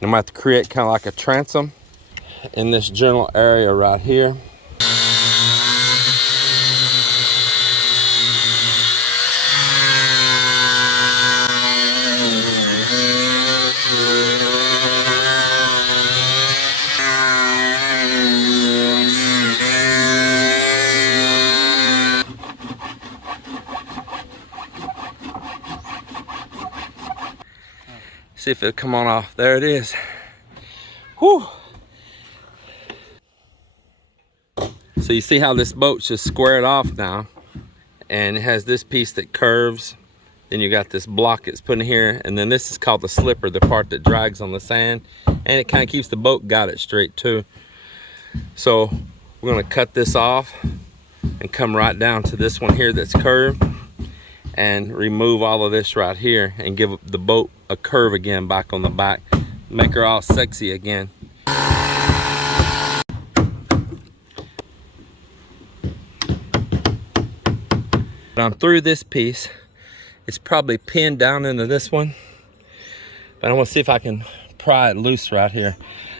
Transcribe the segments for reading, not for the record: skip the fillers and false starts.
I'm going to have to create kind of like a transom in this general area right here. See if it'll come on off. There it is. Whew. So you see how this boat's just squared off now, and it has this piece that curves. Then you got this block that's put in here, and then this is called the slipper, the part that drags on the sand, and it kind of keeps the boat got it straight too. So we're gonna cut this off and come right down to this one here that's curved, and remove all of this right here and give the boat a curve again back on the back, make her all sexy again. I'm through this piece. It's probably pinned down into this one, but I want to see if I can pry it loose right here.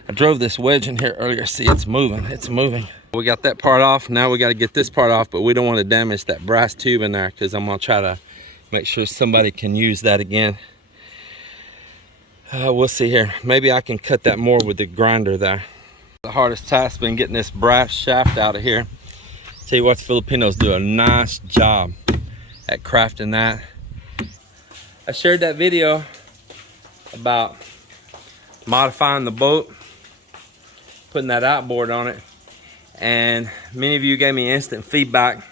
I drove this wedge in here earlier. See, it's moving. It's moving. We got that part off. Now we got to get this part off, but we don't want to damage that brass tube in there, because I'm going to try to make sure somebody can use that again. We'll see here. Maybe I can cut that more with the grinder there. The hardest task been getting this brass shaft out of here. Tell you what, Filipinos do a nice job at crafting that. I shared that video about modifying the boat, putting that outboard on it, and many of you gave me instant feedback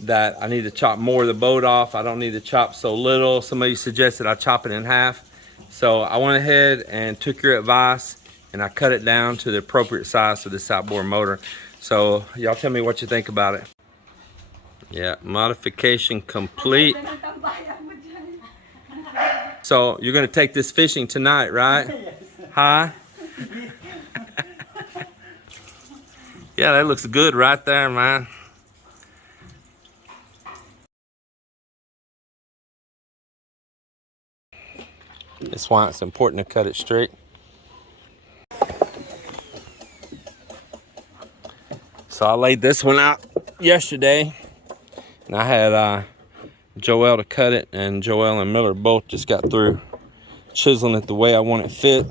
that I need to chop more of the boat off. I don't need to chop so little. Somebody suggested I chop it in half. So I went ahead and took your advice, and I cut it down to the appropriate size for this outboard motor. So y'all tell me what you think about it. Yeah, modification complete. So you're gonna take this fishing tonight, right? Huh? Yeah, that looks good right there, man. That's why it's important to cut it straight. So I laid this one out yesterday, and I had Joel to cut it, and Joel and Miller both just got through chiseling it the way I want it fit.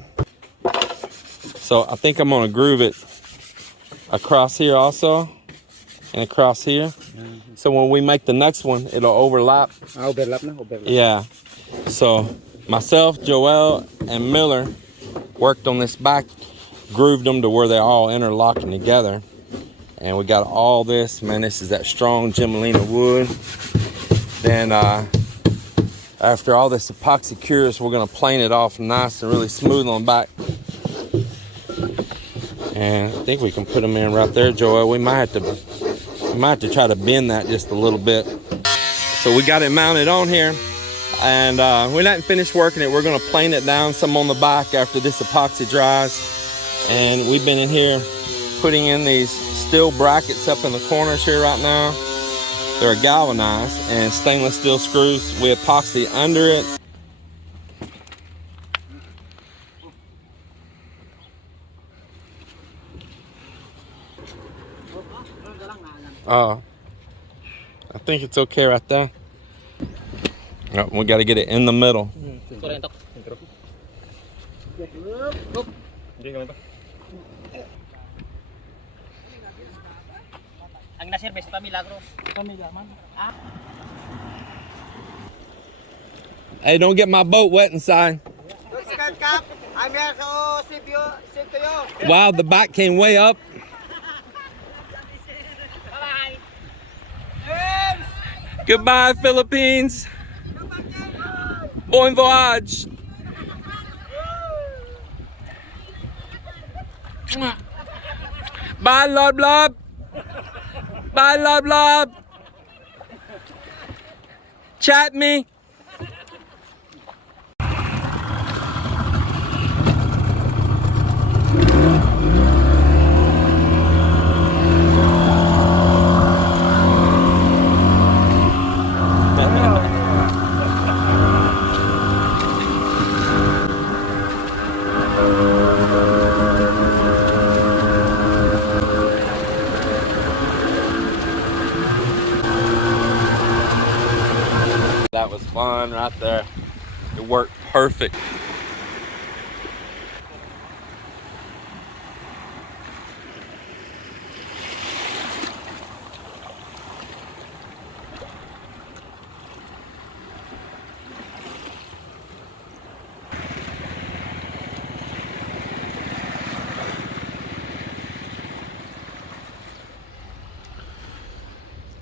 So I think I'm gonna groove it across here also, and across here. So when we make the next one, it'll overlap. Overlap. Yeah. So myself, Joel, and Miller worked on this back, grooved them to where they're all interlocking together. And we got all this, man, this is that strong Gemelina wood. Then after all this epoxy cures, we're gonna plane it off nice and really smooth on the back. And I think we can put them in right there, Joel. We might have to try to bend that just a little bit. So we got it mounted on here, and we didn't finish working it. We're gonna plane it down some on the back after this epoxy dries. And we've been in here putting in these steel brackets up in the corners here right now. They're galvanized and stainless steel screws with epoxy under it. Oh, I think it's okay right there. Oh, we got to get it in the middle. Hey, don't get my boat wet inside. I'm here to save you. Wow, the back came way up. Goodbye, Philippines. Bon voyage. Bye, love, love. Bye, love, love. Chat me. That was fun right there. It worked perfect.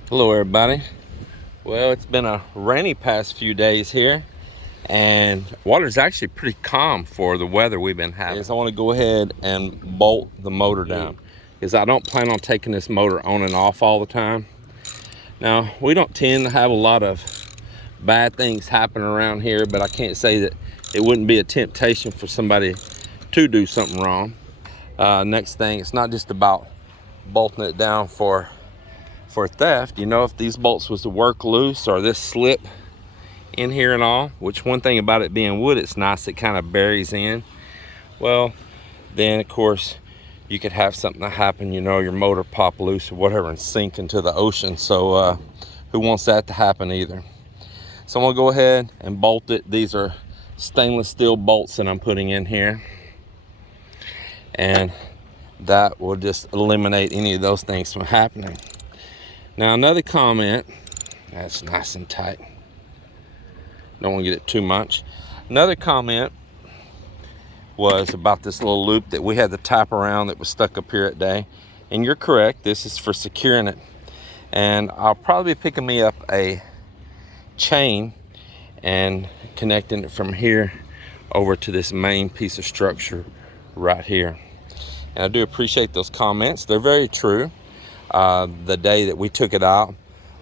Hello everybody. Well, it's been a rainy past few days here, and water's actually pretty calm for the weather we've been having. I want to go ahead and bolt the motor down, because I don't plan on taking this motor on and off all the time. Now, we don't tend to have a lot of bad things happen around here, but I can't say that it wouldn't be a temptation for somebody to do something wrong. Next thing, it's not just about bolting it down for theft. You know, if these bolts was to work loose or this slip in here and all, which one thing about it being wood, it's nice, it kind of buries in. Well, then of course you could have something that happen, you know, your motor pop loose or whatever and sink into the ocean. So who wants that to happen either? So I'm gonna go ahead and bolt it. These are stainless steel bolts that I'm putting in here, and that will just eliminate any of those things from happening. Now, another comment, that's nice and tight. Don't want to get it too much. Another comment was about this little loop that we had to tap around that was stuck up here at day. And you're correct, this is for securing it. And I'll probably be picking me up a chain and connecting it from here over to this main piece of structure right here. And I do appreciate those comments. They're very true. The day that we took it out,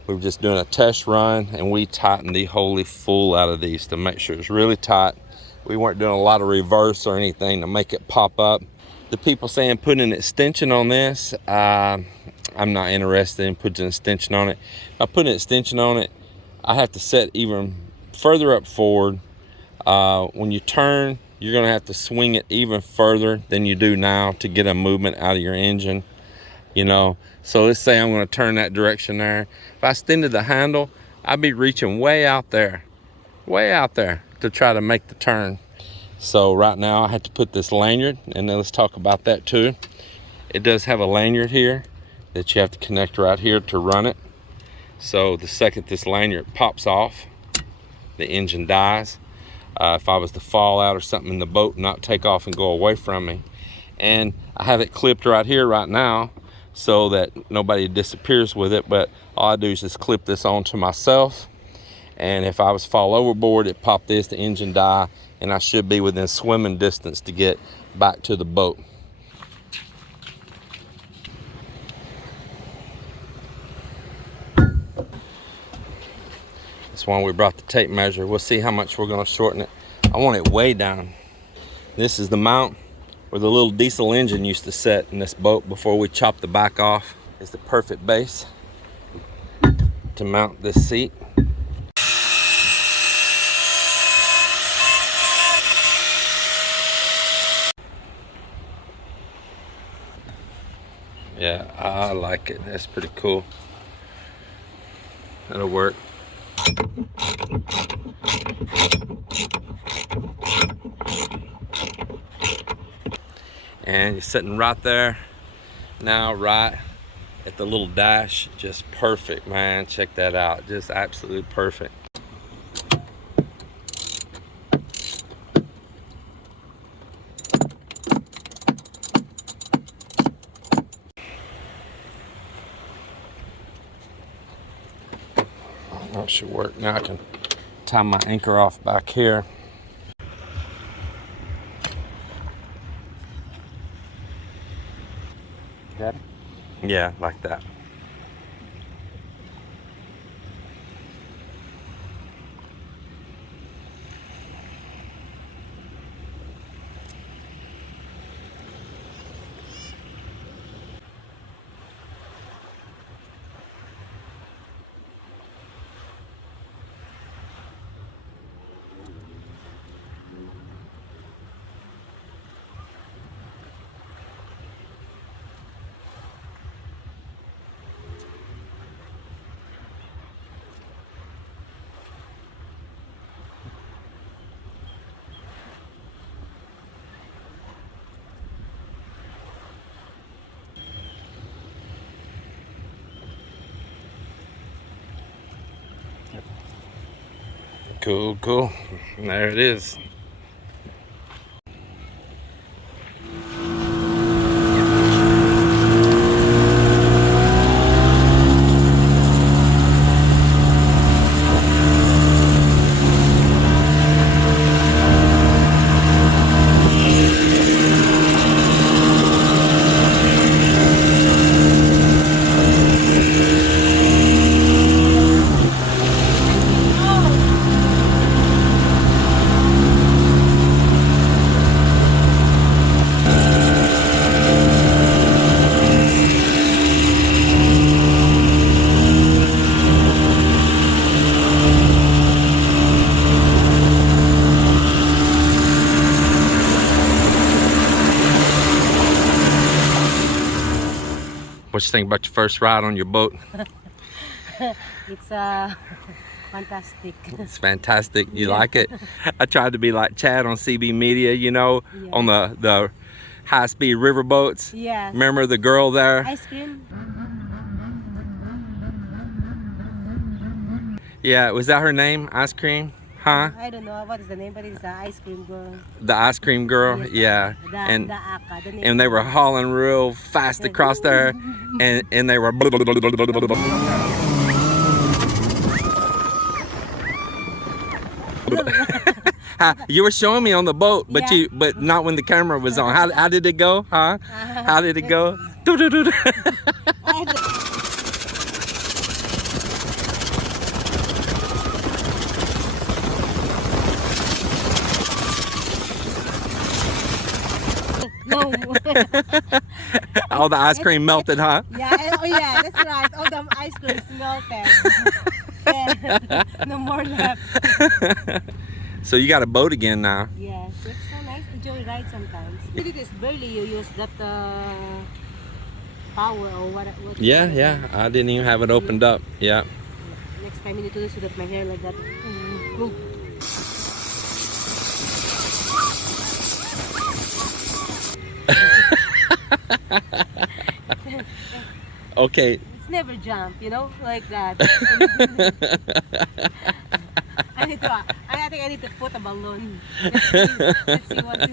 we were just doing a test run, and we tightened the holy fool out of these to make sure it's really tight. We weren't doing a lot of reverse or anything to make it pop up. The people saying put an extension on this, I'm not interested in putting an extension on it. If I put an extension on it, I have to set even further up forward. When you turn, you're gonna have to swing it even further than you do now to get a movement out of your engine. You know, so let's say I'm going to turn that direction there. If I extended the handle, I'd be reaching way out there to try to make the turn. So right now I had to put this lanyard, and then let's talk about that too. It does have a lanyard here that you have to connect right here to run it. So the second this lanyard pops off, the engine dies. If I was to fall out or something in the boat, not take off and go away from me. And I have it clipped right here right now, so that nobody disappears with it, but all I do is just clip this onto myself, and if I was to fall overboard, it pop this, the engine die, and I should be within swimming distance to get back to the boat. That's why we brought the tape measure. We'll see how much we're going to shorten it. I want it way down. This is the mount where the little diesel engine used to set in this boat before we chopped the back off. It's the perfect base to mount this seat. Yeah, I like it. That's pretty cool. That'll work. And you're sitting right there now, right at the little dash. Just perfect, man. Check that out. Just absolutely perfect. That should work. Now I can tie my anchor off back here. Got it? Yeah, like that. Cool, cool. There it is. What you think about your first ride on your boat? It's fantastic. It's fantastic. You like it? I tried to be like Chad on CB Media, you know, Yeah. on the high-speed river boats. Yes. Remember the girl there? Ice cream. Yeah, was that her name? Ice Cream? Huh? I don't know what is the name, but it's the ice cream girl. The ice cream girl? Yes, Yeah. The And Aka. The name and they were hauling real fast across there, and they were. You were showing me on the boat, but Yeah. but not when the camera was on. How did it go? Huh? How did it go? I don't- No. All the ice cream melted, huh? Yeah. Oh yeah, that's right. All the ice cream melted. Yeah. No more left. So you got a boat again now. Yes, it's so nice to joyride sometimes. It is barely you use that power or what. Yeah, yeah. I didn't even have it opened up. Yeah. Next time you need to do so that my hair like that. Ooh. Okay. It's never jump, you know, like that. I think I need to put a balloon. Let's see what's